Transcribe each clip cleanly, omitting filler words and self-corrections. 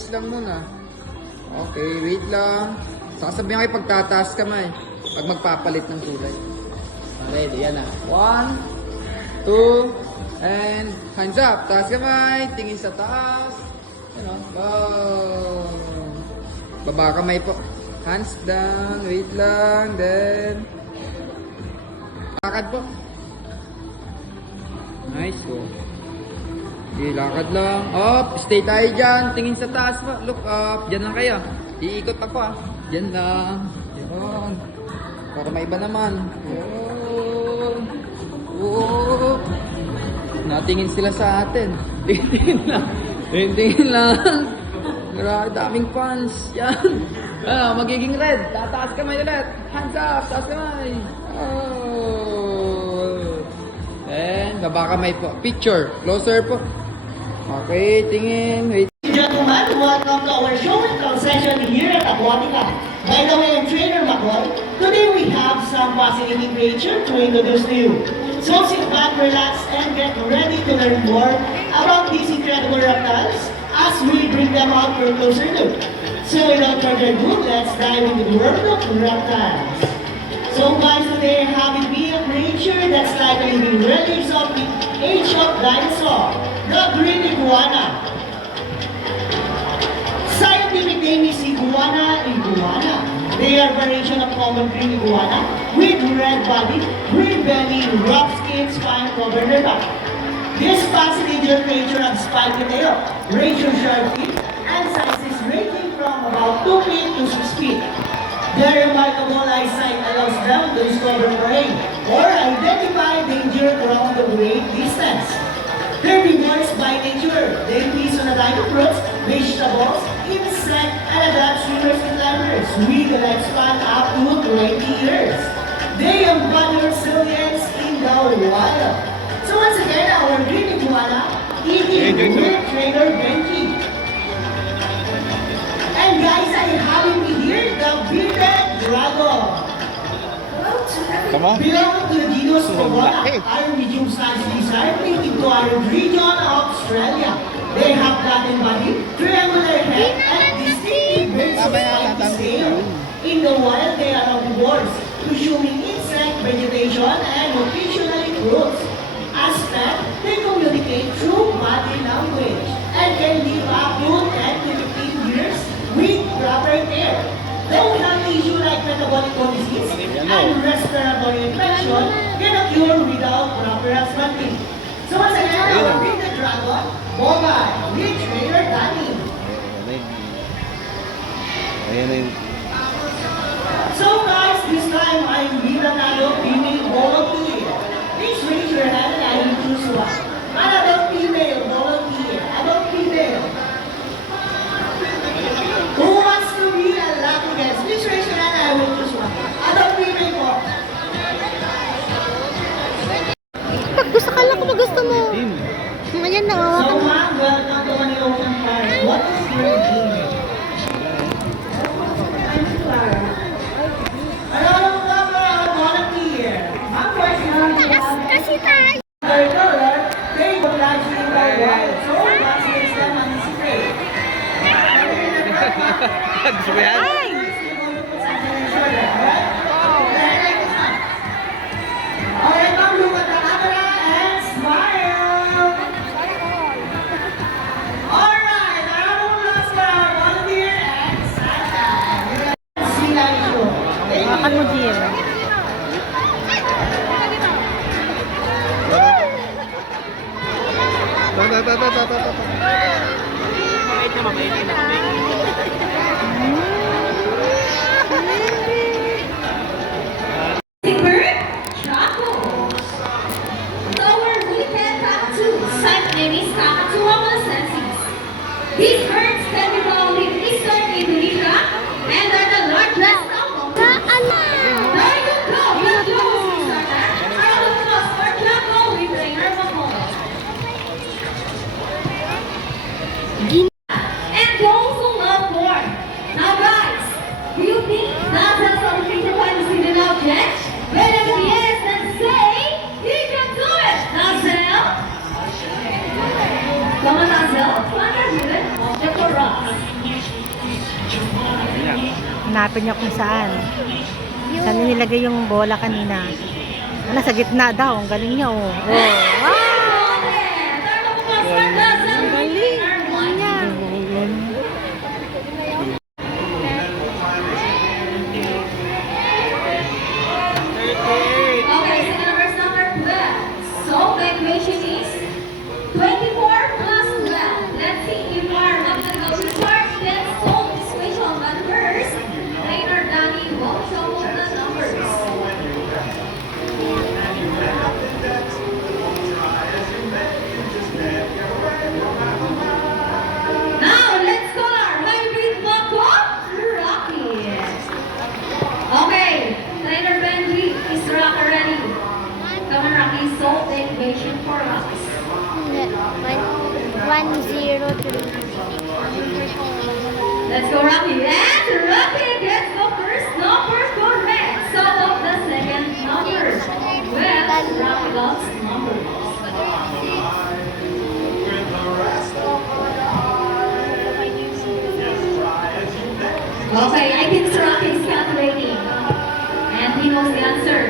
Release lang muna. Okay, wait lang. Sasabihin kayo pagtataas kamay. Pag magpapalit ng kulay. Ready, yan na. 1, 2, and hands up. Taas kamay. Tingin sa taas. Ano? Wow. Baba kamay po. Hands down. Wait lang. Then lakad po. Nice po. Okay, lakad lang. Up. Stay tayo dyan. Tingin sa taas po. Look up. Dyan lang kayo. Iikot ako ah. Dyan lang. Yun. Para may iba naman. Yun. Oh. Natingin sila sa atin. Tingin lang. Tingin lang. Grabe, daming fans. Yan. Magiging red. Tataas kamay ulit. Hands up. Taas kamay. Oh. And baba kamay po. Picture. Closer po. Okay, tingin. Wait. Gentlemen, welcome to our show and tell session here at Aquatica. By the way, I'm Trainer McCoy. Today we have some fascinating creature to introduce to you. So sit back, relax, and get ready to learn more about these incredible reptiles as we bring them out for a closer look. So without further ado, let's dive into the world of reptiles. So guys, today I have with me a creature that's like a living relics of the age of dinosaur, the green iguana. Scientific name is Iguana iguana. They are variation of common green iguana with red body, green belly, rough skin, spine cover their back. This fascinating creature has spiky tail, razor sharp teeth, and sizes ranging from about 2 feet to 6 feet. Their remarkable eyesight allows them to discover prey or identify danger from the great distance. Herbivores by nature, they feast on a diet of fruits, vegetables, insect, and adapt swimmers and climbers with a lifespan up to 20 years. They embody resilience in the wild. So once again, our green iguana, eating with Trainer Benji. And guys, I have with here the bearded dragon. Come on. Belonging to the genus Iguana, are medium-sized lizard native to our region of Australia. They have flattened body, triangular head, and distinctive bird-like scale. In the wild, they are omnivores, consuming insect, vegetation, and occasionally fruits. As pets, they communicate through body language and can live up to 10 to 15 years with proper care. Though health issue like metabolic disease and respiratory infection can occur without proper husbandry. So once again, our bearded dragon, Mobile, with Trainer Danny. So guys, this time I'm Miranado female volunteer. Please raise your hand and I will choose one. Another female volunteer. Adult female. Who wants to be a lucky guest? Please raise your hand and I will choose one. Adult female po. Pag gusto ka lang kung gusto mo. Ayan na, So ma'am, welcome to Manila Ocean Park. What is your name? I'm Clara. Another volunteer. Ma'am, where's your name? kasi tayo. Their color, they would like to go wild. So that makes them anticipate. Gusto mo yan? Alright, ma'am, look at the camera and smile. Alright, round of applause for our volunteer and Santa. See that show. Thank you. Makan mo, dear. Mabait na, mabait na. Hanapin niya kung saan. Saan niya nilagay yung bola kanina. Wala, sa gitna daw. Ang galing niya, oh. Oh. Wow! Ang galing. Ang niya. Okay, so numbers number 12. So the equation is 24 plus 12. Let's see if our mathematical chart can solve this equation. But first, Trainer Danny will show the numbers. Now, let's call our hybrid Mako Rocky. Okay, Trainer Benji is rock already. Come on, Rocky, solve the equation for us. 103. Let's go, Rocky. And Rocky gets the first number correct. Solve the second number. Well, Rocky loves numbers. Okay, I think Rocky is calculating. And he knows the answer.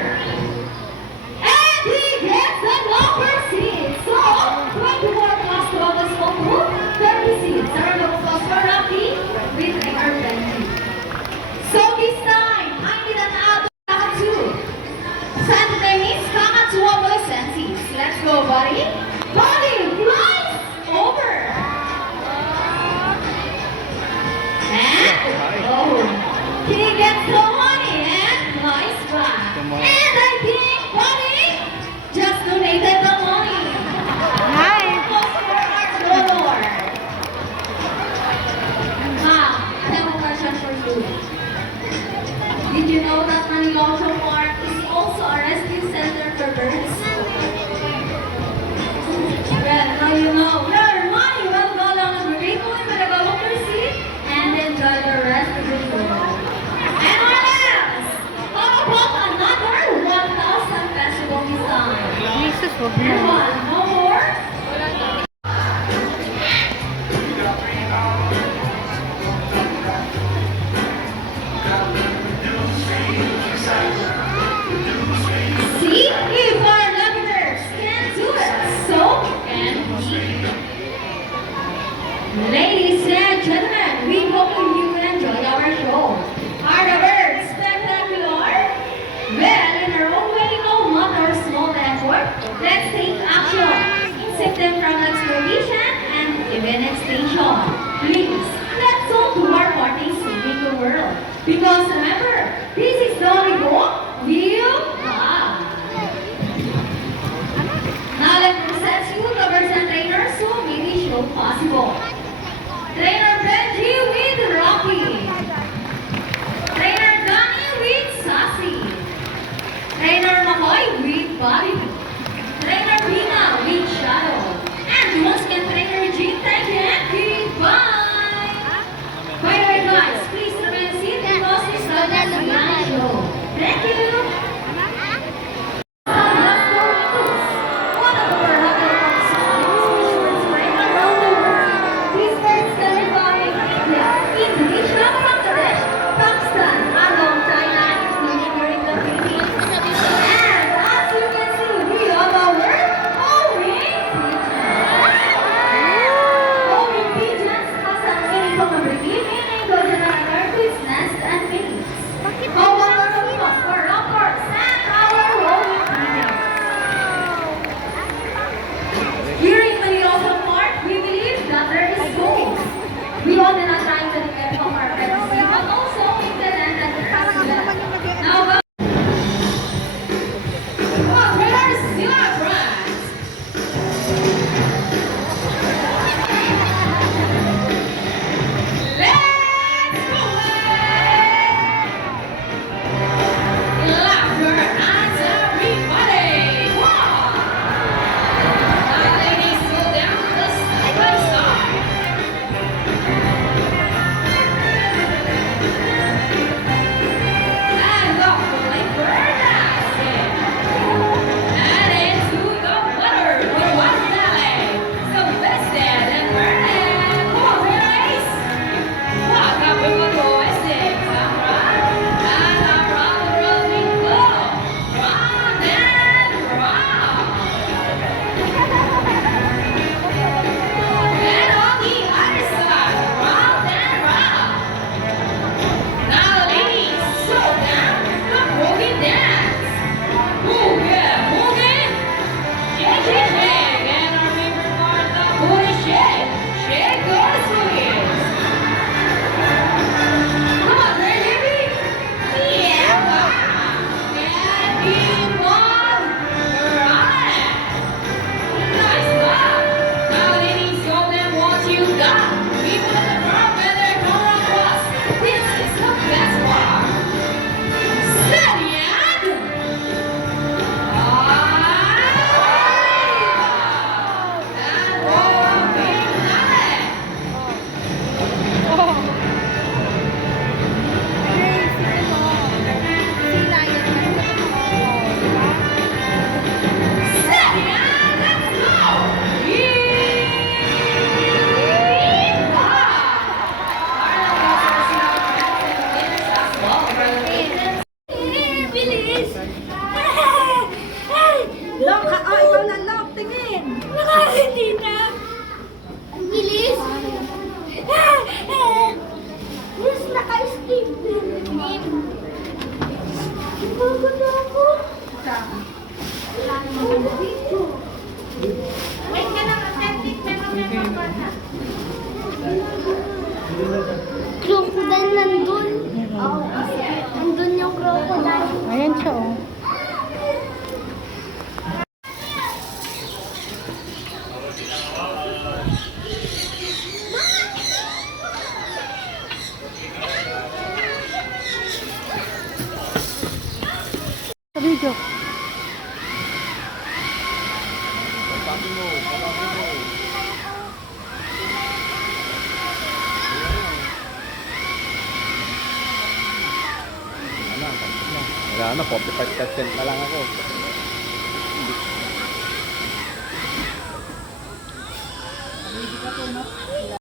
And he gets the number 6. So, 24 plus 12 is equal to 36. A round of applause for Rocky with Trainer Benji. So this time, I need an out of 2. Santa Denise, Kakatuwa boys and teams. Let's go, buddy. Buddy flies over. And, oh, he gets the money and flies back. And I think, buddy, just donated the money. Nice. Goes for our donor. Ma'am, I have a question for you. Did you know that Manilocho Park is also a rescue center for birds? Well, now you know. Your money will go along with Rico and Madagalocor Sea and enjoy the rest of the world. And what else? How about another 1,000 peso bonus time? Jesus, wag And na. one, no more? See if our levelers can do it. So can we. Ladies and gentlemen, we hope you enjoy our show. Are the birds spectacular? Well, in our own way, no matter small effort, let's take action. Save them from exploitation and even extinction. Please, let's all do our part in saving the world. Because remember, this is the only goal we'll have. Now let me present you the birds and trainers who made this show possible. Trainer Benji with Rocky. Trainer Danny with Sassy. Trainer McCoy with Bobby. Trainer Pina with Shadow. And once again, Trainer Jean, thank you and goodbye. crocodile nandun. Oo, nandun yung crocodile. Ayan siya, oh. Sa video. Wala na, 45% na lang ako.